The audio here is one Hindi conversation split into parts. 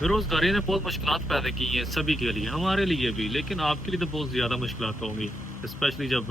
बेरोज़गारी ने बहुत मुश्किलात पैदा की हैं सभी के लिए, हमारे लिए भी, लेकिन आपके लिए तो बहुत ज़्यादा मुश्किलात होंगी। स्पेशली जब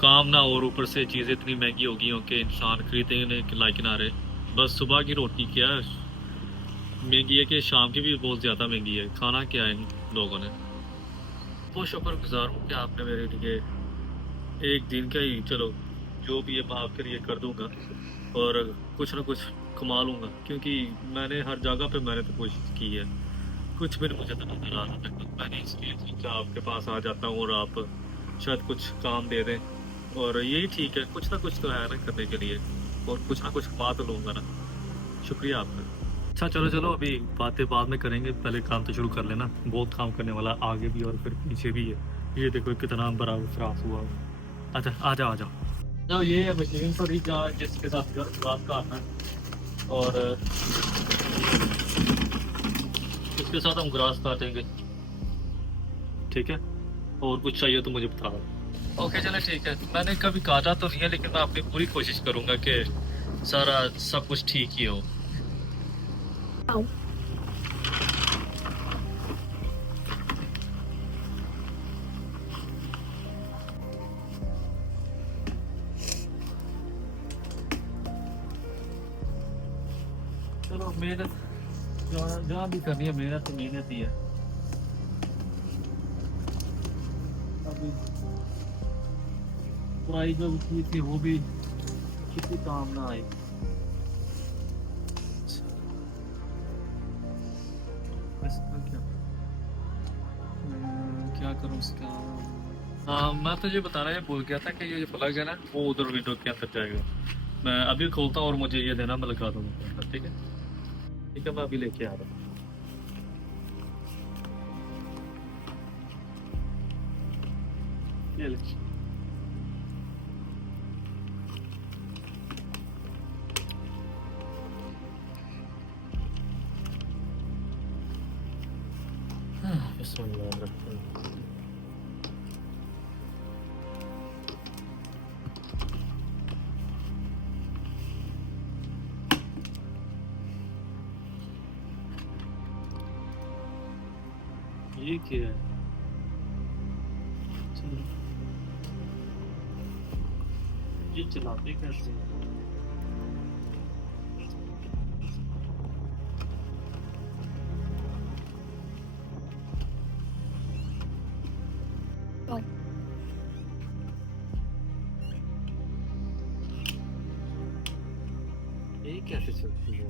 काम ना हो और ऊपर से चीज़ें इतनी महँगी हो गई हों कि इंसान खरीदने के लायक ना रहे। बस सुबह की रोटी क्या महँगी है कि शाम की भी बहुत ज़्यादा महँगी है। खाना क्या है इन लोगों ने? बहुत शुक्रगुज़ार हूँ कि आपने मेरे लिए एक दिन का ही चलो जो भी है मैं आपके लिए कर दूँगा और कुछ ना कुछ कमा लूँगा, क्योंकि मैंने हर जगह पे मैंने तो कोशिश की है। कुछ भी मुझे तो नज़र आ रहा था, तो मैंने इसलिए सोचा आपके पास आ जाता हूँ और आप शायद कुछ काम दे दें, और यही ठीक है, कुछ ना कुछ तो है ना करने के लिए, और कुछ ना कुछ कमा तो लूँगा ना। शुक्रिया आपका। अच्छा चलो अभी बातें बाद में करेंगे, पहले काम तो शुरू कर लेना। बहुत काम करने वाला है, आगे भी और फिर पीछे भी है। ये देखो कितना बड़ा फ्रास हुआ। अच्छा आ जाओ। तो ये है मशीन थोड़ी जहाँ जिसके साथ ग्रास काटना है, और इसके साथ हम ग्रास काटेंगे, ठीक है? और कुछ चाहिए तो मुझे बता दो। ओके चले ठीक है। मैंने कभी काटा तो नहीं है, लेकिन मैं अपनी पूरी कोशिश करूंगा कि सारा सब कुछ ठीक ही हो। चलो मेहनत जहाँ भी करनी है, मेहनत तो मेहनत ही है। अभी पढ़ाई जो की थी वो भी किसी काम ना आई। इसका क्या क्या करूँ इसका? हाँ मैं तो ये बताना ये भूल गया था कि ये जो प्लग है ना वो उधर विंडो के अंदर जाएगा। मैं अभी खोलता हूँ और मुझे ये देना, मैं लगा दूंगा। ठीक है ठीक है, मैं अभी लेके आ रहा हूँ। ये ले। हाँ, बिस्मिल्लाह। ये क्या है? चलो, ये चलाते कैसे हैं? ये कैसे चलती है?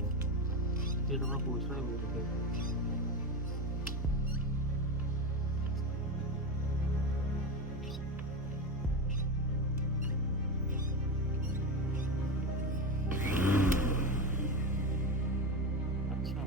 ये तो मैं पूछ रहा हूँ। अच्छा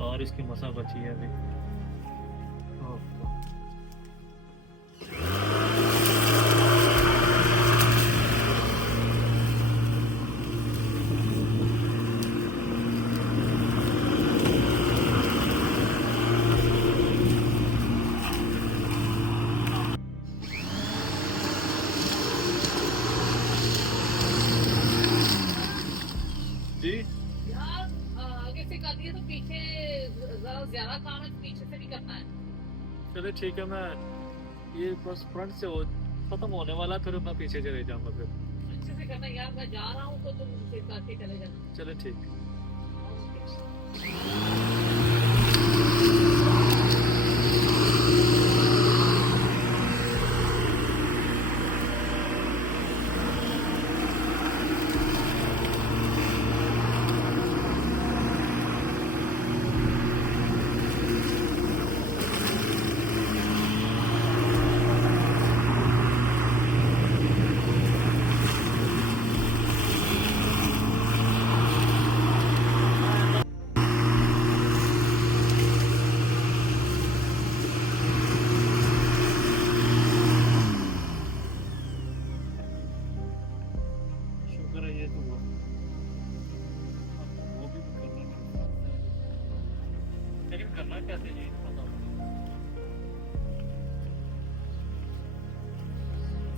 और इसकी मसा बची है अभी। जी यार आगे से कर दिए तो पीछे जरा ज्यादा काम है, पीछे से भी करना है। चलिए ठीक है, मैं ये बस फ्रंट से हो खत्म होने वाला है, फिर मैं पीछे चले जाऊंगा फिर। अच्छे से करना यार, मैं जा रहा हूँ तो तुम फिर करके चले जाना। चलो ठीक।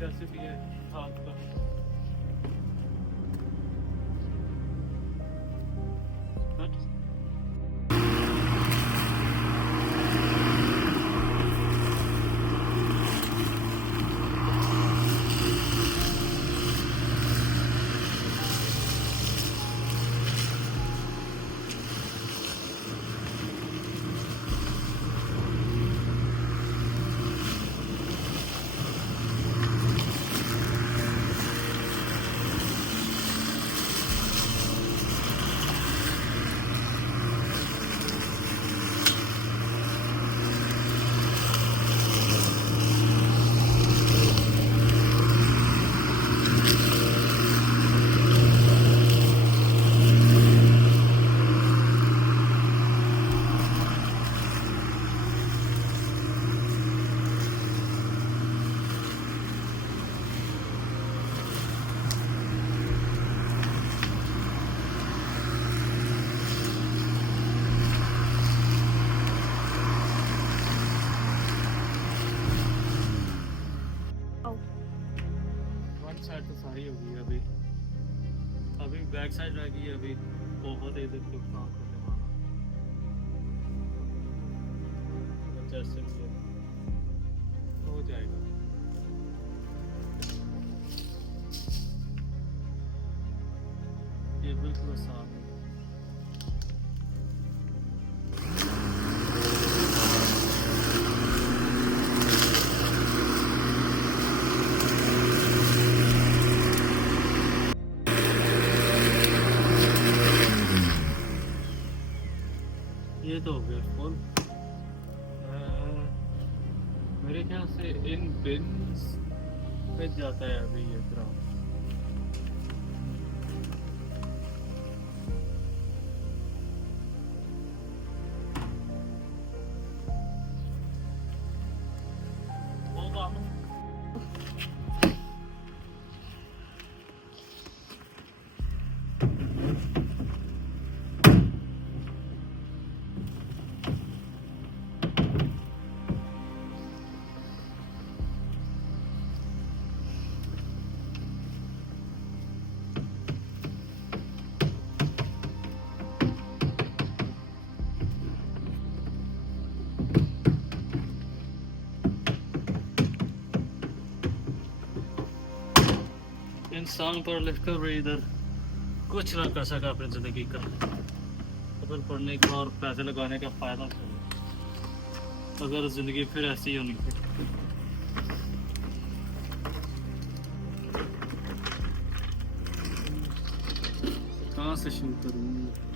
जैसे भी है हाथ का साइड तो सारी हो गई है अभी अभी बैक साइड रह गई है अभी बहुत ही देर तक काम करने वाला जैसे भी है, हो जाएगा ये बिल्कुल आसान है ये तो हो गया फुल मेरे ख्याल से इन बिन्स पे जाता है अभी ये ग्राउंड इंसान पर लिखकर भी इधर कुछ ना कर सका अपनी जिंदगी का अगर पढ़ने का और पैसे लगाने का फायदा क्या अगर जिंदगी फिर ऐसी ही होनी कहाँ से शुरू करूँ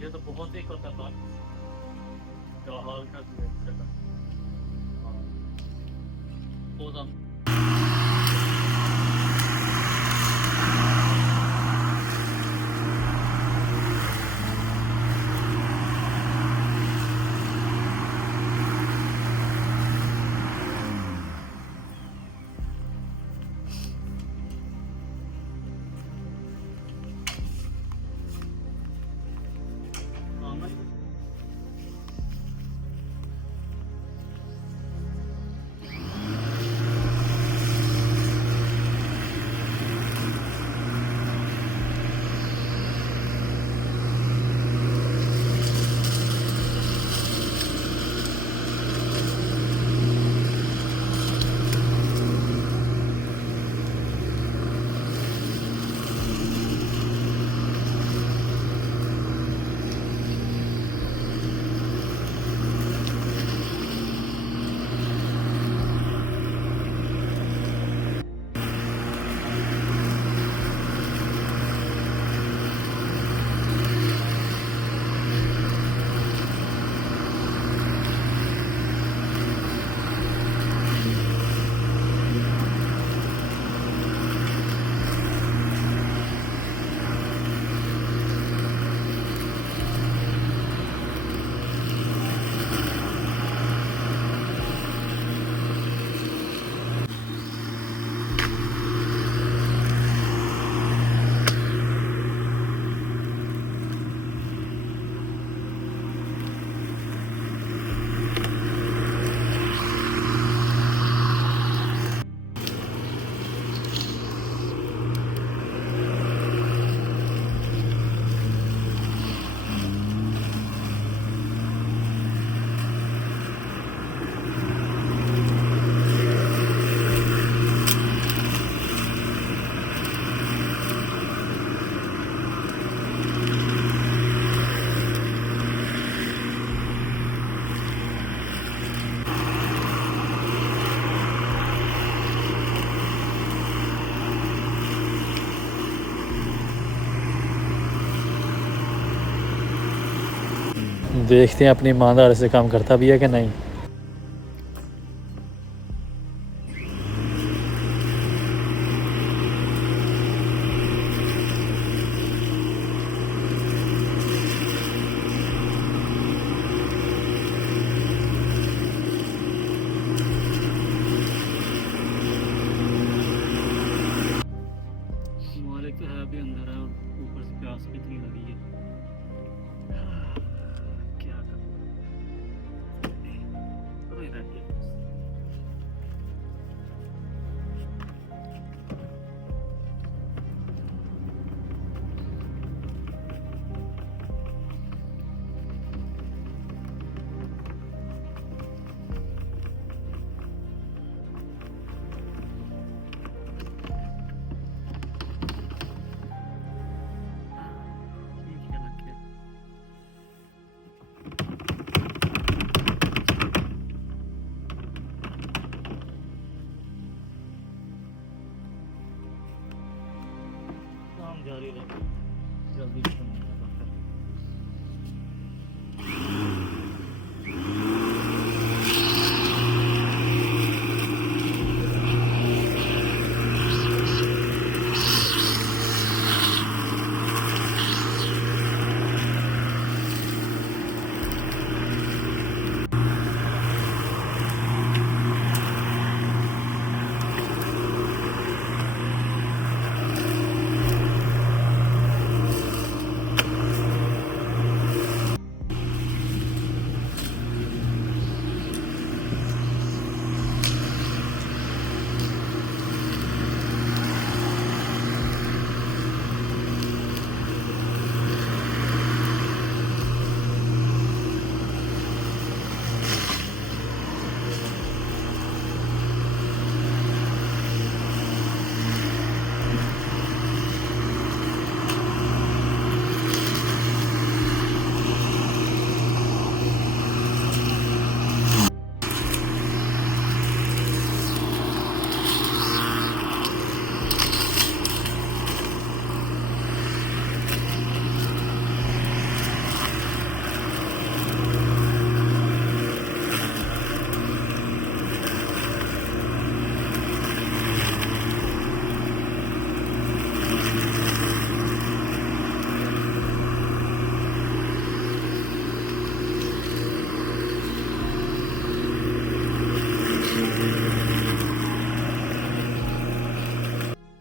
ये तो बहुत ही खतरनाक का हाल कर दिया बहुत हम देखते हैं अपनी ईमानदारी से काम करता भी है कि नहीं। मालिक तो है अभी अंदर है और ऊपर से प्यास भी इतनी लगी है, क्या करूं। कोई ना, ठीक है लग गया। काम जारी रखो, जल्दी खत्म होगा फिर।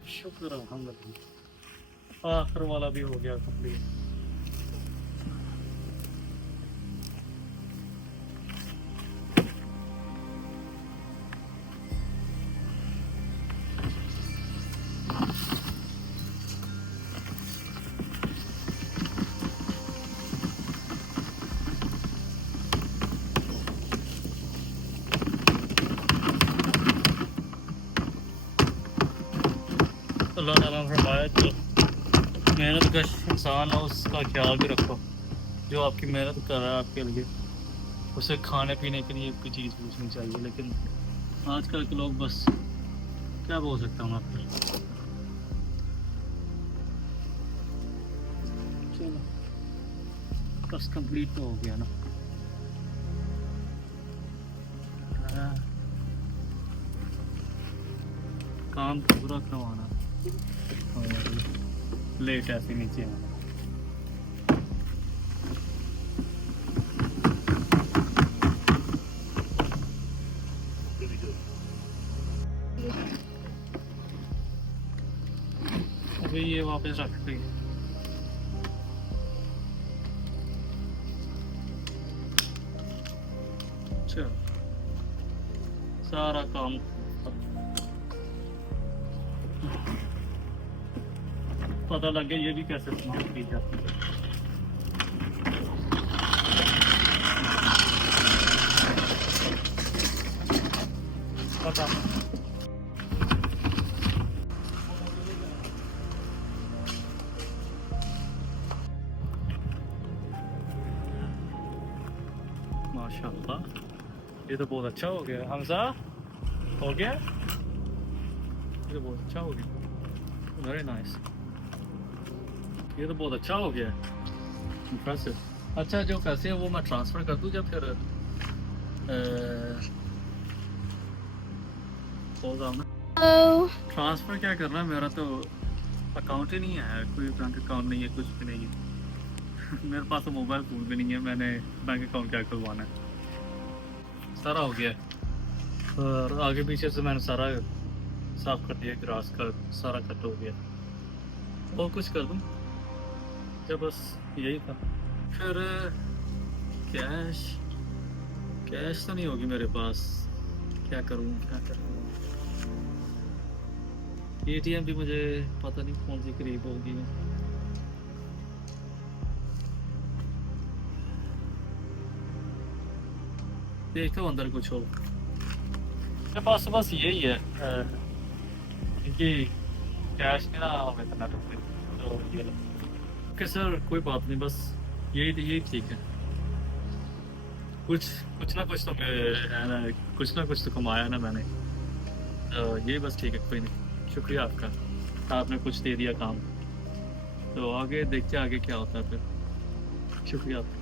शुक्र अल्हम्दुलिल्लाह, आखिर वाला भी हो गया कंप्लीट। अल्लाह ताला ने फरमाया कि मेहनत का इंसान है उसका ख्याल भी रखो, जो आपकी मेहनत कर रहा है आपके लिए उसे खाने पीने के लिए कोई चीज़ पूछनी चाहिए। लेकिन आजकल के लोग बस क्या बोल सकता हूँ आप पर। चलो बस कंप्लीट तो हो गया ना। काम तो पूरा करवाना और लेट ऐसे नीचे आना। अभी ये वापस रख गई। चलो सारा काम पता लग गया ये भी कैसे इस्तेमाल की जाती है। पता माशाल्लाह, ये तो बहुत अच्छा हो गया। हमजा हो गया, ये तो बहुत अच्छा हो गया। वेरी नाइस, ये तो बहुत अच्छा हो गया। इम्प्रेसिव। अच्छा जो पैसे हैं वो मैं ट्रांसफ़र कर दूँ या फिर होल्ड ऑन ट्रांसफ़र क्या करना है, मेरा तो अकाउंट ही नहीं है, कोई बैंक अकाउंट नहीं है, कुछ भी नहीं है। मेरे पास तो मोबाइल फ़ोन भी नहीं है, मैंने बैंक अकाउंट क्या खुलवाना है। सारा हो गया है और आगे पीछे से मैंने सारा साफ़ कर दिया, ग्रास का सारा कट हो गया। और कुछ कर दूँ या बस यही था। फिर कैश कैश तो नहीं होगी मेरे पास, क्या करूँ क्या करूँ। एटीएम भी मुझे पता नहीं कौन सी करीब होगी। देखो अंदर कुछ हो, मेरे पास तो बस यही है क्योंकि कैश में ना हमें इतना रुपये तो ये लो। ओके सर कोई बात नहीं, बस यही ठीक है। कुछ कुछ ना कुछ तो है ना, कुछ ना कुछ तो कमाया ना मैंने, तो ये बस ठीक है, कोई नहीं। शुक्रिया आपका, आपने कुछ दे दिया काम, तो आगे देखते हैं आगे क्या होता है फिर। शुक्रिया आपका।